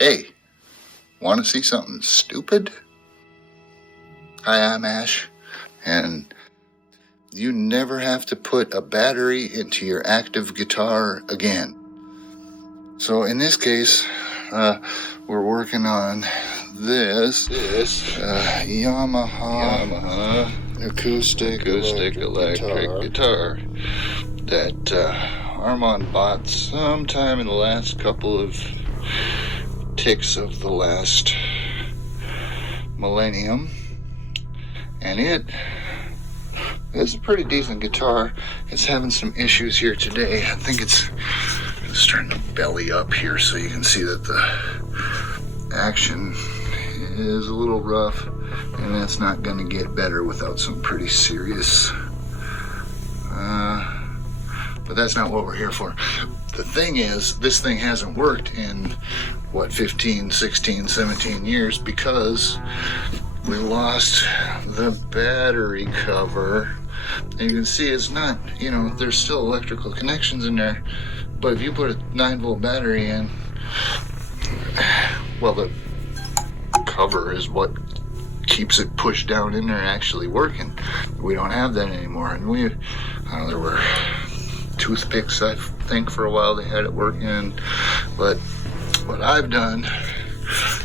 Hey, want to see something stupid? Hi, I'm Ash, and you never have to put a battery into your active guitar again. So in this case, we're working on this Yamaha acoustic electric guitar that Armand bought sometime in the last couple of ticks of the last millennium, and it is a pretty decent guitar. It's having some issues here today. I think it's starting to belly up here, so you can see that the action is a little rough, and that's not going to get better without some pretty serious but that's not what we're here for. The thing is, this thing hasn't worked in 15, 16, 17 years because we lost the battery cover. And you can see it's not, there's still electrical connections in there, but if you put a 9-volt battery in, well, the cover is what keeps it pushed down in there actually working. We don't have that anymore. And there were toothpicks, I think, for a while they had it working. But what I've done,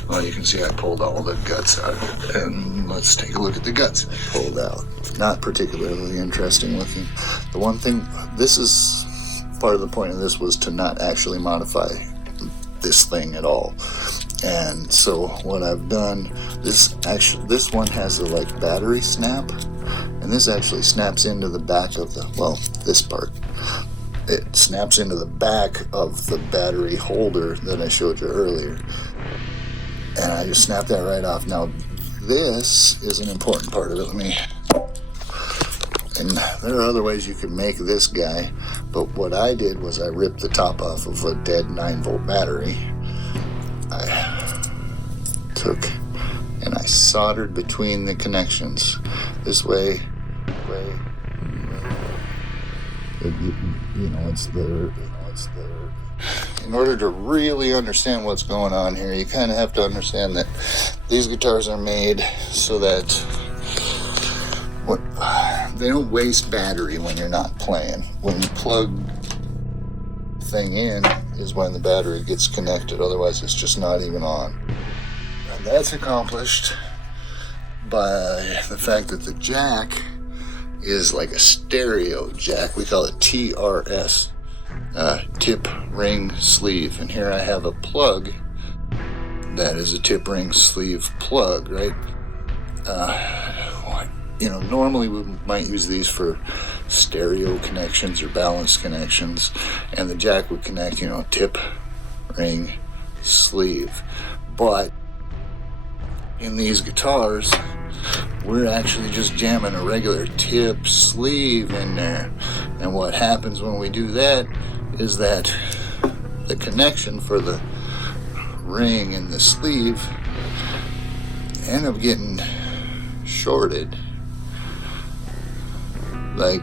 well, you can see I pulled all the guts out of it, and let's take a look at the guts I pulled out. Not particularly interesting looking. The one thing, this is part of the point of this, was to not actually modify this thing at all. And so what I've done, this one has a battery snap, and this actually snaps into the back of this part. It snaps into the back of the battery holder that I showed you earlier. And I just snapped that right off. Now, this is an important part of it. And there are other ways you can make this guy, but what I did was I ripped the top off of a dead 9-volt battery. I took and I soldered between the connections. This way, it's there. In order to really understand what's going on here, you kind of have to understand that these guitars are made so that they don't waste battery when you're not playing. When you plug the thing in is when the battery gets connected, otherwise it's just not even on. And that's accomplished by the fact that the jack is like a stereo jack. We call it TRS, tip ring sleeve. And here I have a plug that is a tip ring sleeve plug, right? Normally we might use these for stereo connections or balanced connections, and the jack would connect, tip ring sleeve. But in these guitars, we're actually just jamming a regular tip sleeve in there. And what happens when we do that is that the connection for the ring and the sleeve end up getting shorted. They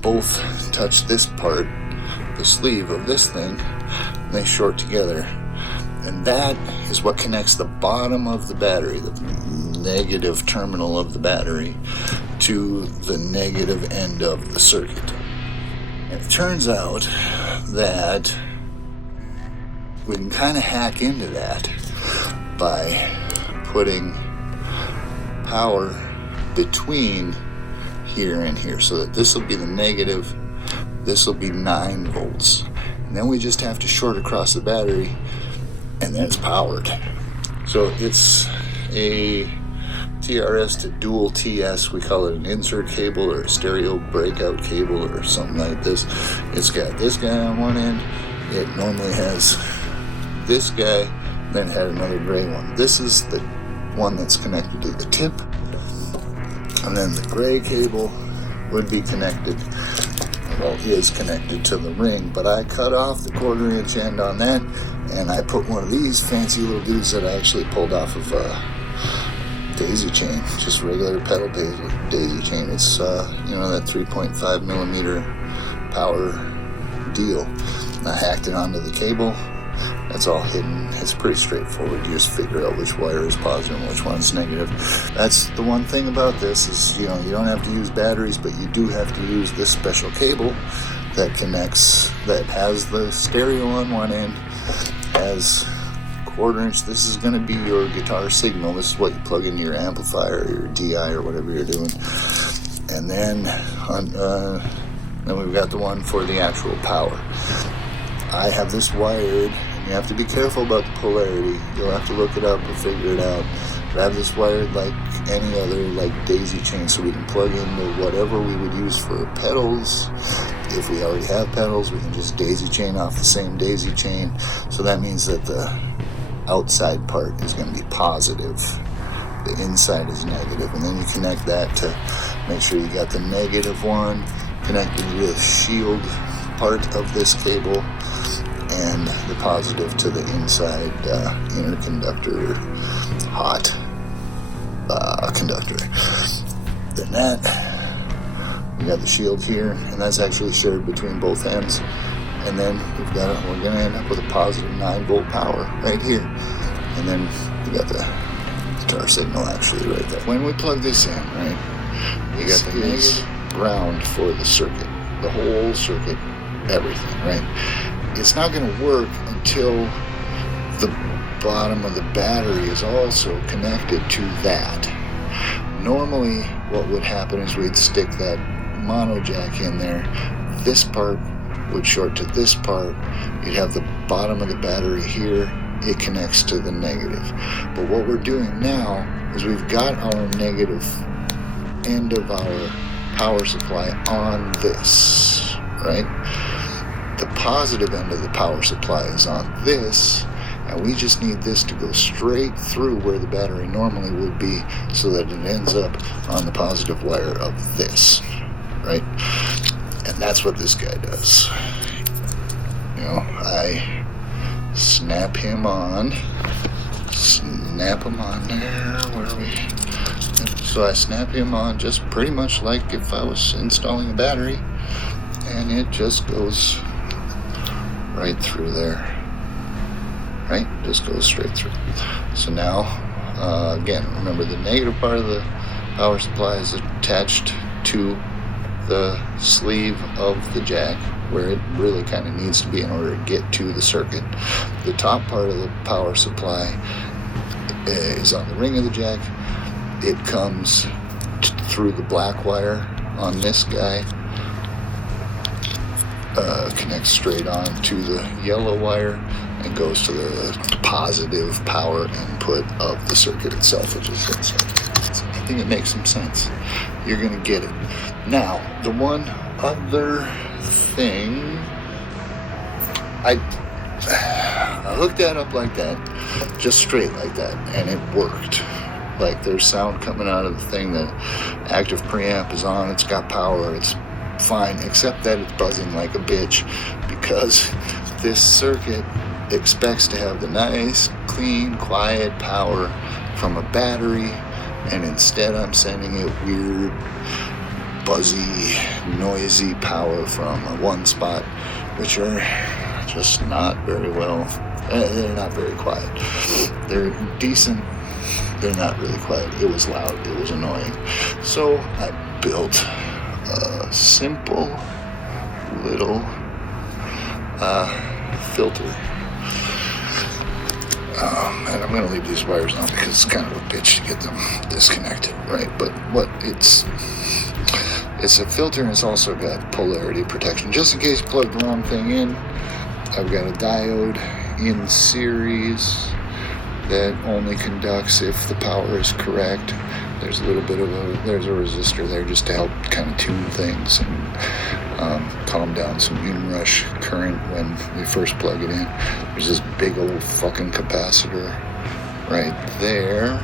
both touch this part, the sleeve of this thing, and they short together. And that is what connects the bottom of the battery, the negative terminal of the battery, to the negative end of the circuit. And it turns out that we can kind of hack into that by putting power between here and here, so that this will be the negative, this will be 9 volts, and then we just have to short across the battery, and then it's powered. So it's a TRS to dual TS. We call it an insert cable or a stereo breakout cable or something like this. It's got this guy on one end. It normally has this guy, then it had another gray one. This is the one that's connected to the tip, and then the gray cable would be connected, is connected to the ring. But I cut off the 1/4 inch end on that, and I put one of these fancy little dudes that I actually pulled off of a daisy chain, just regular pedal daisy chain. It's that 3.5 millimeter power deal. I hacked it onto the cable, That's all hidden. It's pretty straightforward. You just figure out which wire is positive and which one's negative. That's the one thing about this is, you don't have to use batteries, but you do have to use this special cable that connects, that has the stereo on one end, has 1/4 inch. This is going to be your guitar signal. This is what you plug into your amplifier or your DI or whatever you're doing. And then we've got the one for the actual power. I have this wired, and you have to be careful about the polarity. You'll have to look it up and figure it out. But I have this wired like any other, like daisy chain, so we can plug into whatever we would use for pedals. If we already have pedals, we can just daisy chain off the same daisy chain. So that means that the outside part is going to be positive, the inside is negative, and then you connect that to make sure you got the negative one connected to the shield part of this cable, and the positive to the inside inner conductor, hot conductor. Then that, we got the shield here, and that's actually shared between both ends. And then we're going to end up with a positive 9-volt power right here. And then we got the guitar signal actually right there. When we plug this in, right, we got the negative ground for the circuit, the whole circuit, everything, right? It's not going to work until the bottom of the battery is also connected to that. Normally, what would happen is we'd stick that mono jack in there. This part would short to this part. You'd have the bottom of the battery here. It connects to the negative. But what we're doing now is we've got our negative end of our power supply on this, right? The positive end of the power supply is on this, and we just need this to go straight through where the battery normally would be so that it ends up on the positive wire of this, right? And that's what this guy does. I snap him on there, where are we? So I snap him on just pretty much like if I was installing a battery, and it just goes right through there, right? Just goes straight through. So now, again, remember the negative part of the power supply is attached to the sleeve of the jack, where it really kind of needs to be in order to get to the circuit. The top part of the power supply is on the ring of the jack. It comes through the black wire on this guy, connects straight on to the yellow wire, and goes to the positive power input of the circuit itself, which is inside. I think it makes some sense. You're going to get it. Now, the one other thing, I hooked that up like that, just straight like that, and it worked. Like, there's sound coming out of the thing. The active preamp is on, it's got power, it's fine, except that it's buzzing like a bitch because this circuit expects to have the nice, clean, quiet power from a battery, and instead I'm sending it weird, buzzy, noisy power from one spot, which are just not very well, they're not very quiet. They're decent, they're not really quiet. It was loud, it was annoying. So I built a simple little filter. And I'm going to leave these wires on because it's kind of a bitch to get them disconnected, right? But it's a filter, and it's also got polarity protection. Just in case you plug the wrong thing in, I've got a diode in series that only conducts if the power is correct. There's a little bit of there's a resistor there just to help kind of tune things and calm down some inrush current when we first plug it in. There's this big old fucking capacitor right there,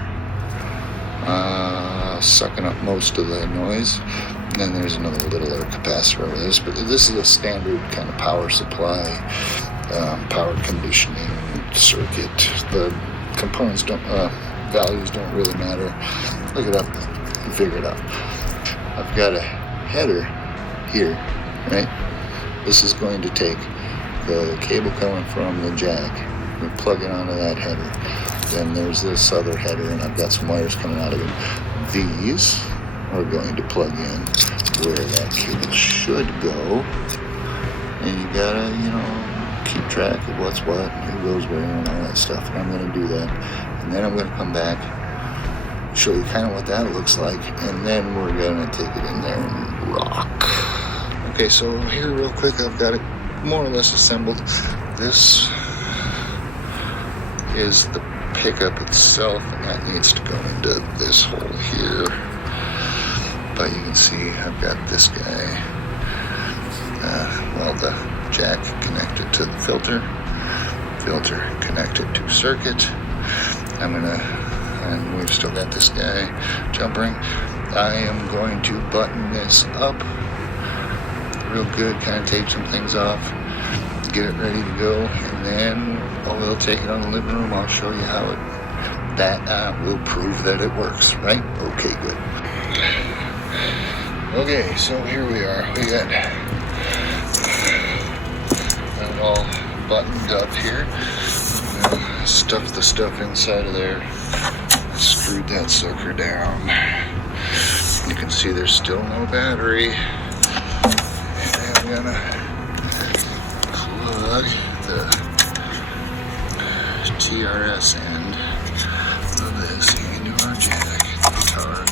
sucking up most of the noise. And then there's another littler capacitor over this, but this is a standard kind of power supply, power conditioning circuit. The components values don't really matter. Look it up and figure it out. I've got a header here, right? This is going to take the cable coming from the jack we plug it onto that header. Then there's this other header, and I've got some wires coming out of it. These are going to plug in where that cable should go. And you gotta, keep track of what's what, and who goes where, and all that stuff. And I'm gonna do that. And then I'm gonna come back, show you kind of what that looks like, and then we're gonna take it in there and rock. Okay, so here real quick, I've got it more or less assembled. This is the pickup itself, and that needs to go into this hole here. But you can see I've got this guy, the jack connected to the filter connected to circuit. And we've still got this guy jump ring. I am going to button this up real good, kind of tape some things off, get it ready to go, and then we'll take it on the living room. I'll show you how that will prove that it works, right? Okay, good. Okay, so here we are. We got it all buttoned up here. Stuff the stuff inside of there. Screwed that sucker down. You can see there's still no battery. And I'm gonna plug the TRS end of this into our jack guitar.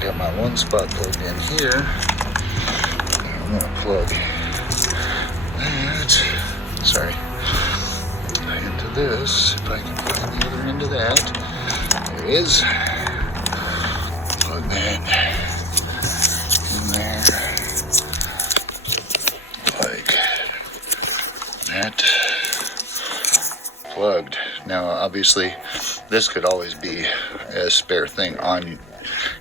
Got my one spot plugged in here. And I'm gonna plug that, into this. If I can plug the other end of that. There it is. Plug that in there. Like that. Plugged. Now, obviously, this could always be a spare thing on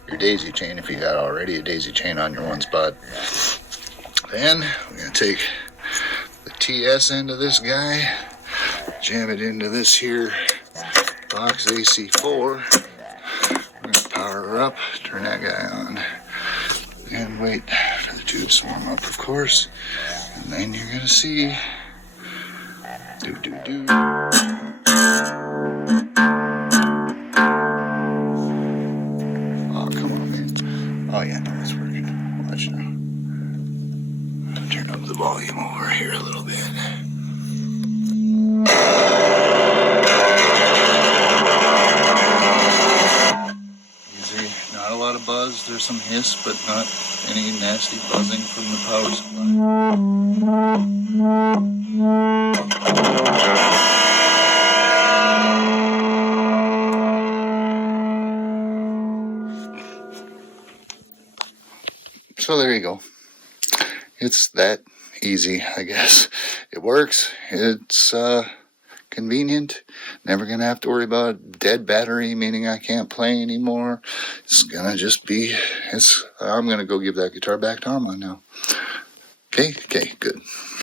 your daisy chain if you got already a daisy chain on your one spot. Then we're going to take the TS end of this guy, jam it into this here box AC4. We're going to power her up, turn that guy on, and wait for the tubes to warm up, of course. And then you're going to see do. Oh, come on, man. Oh, yeah, no, it's working. Watch now. Turn up the volume over here a little bit. Easy. Not a lot of buzz. There's some hiss, but not any nasty buzzing from the power supply. So there you go. It's that easy, I guess. It works. It's convenient. Never gonna have to worry about dead battery, meaning I can't play anymore. It's gonna just be, I'm gonna go give that guitar back to Armand now. Okay, good.